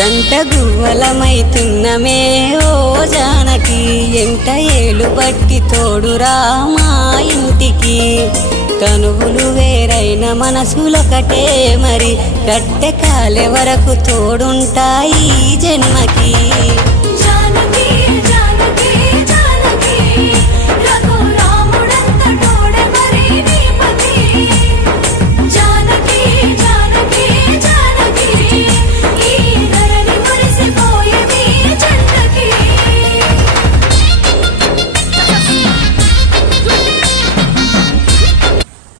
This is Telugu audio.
జంట గువ్వలమైతున్నమే ఓ జానకి ఎంట ఏలు బట్టి తోడురా మా ఇంటికి తనువులు వేరైన మనసులొకటే మరి కట్టె కాలే వరకు తోడుంటాయి జన్మకి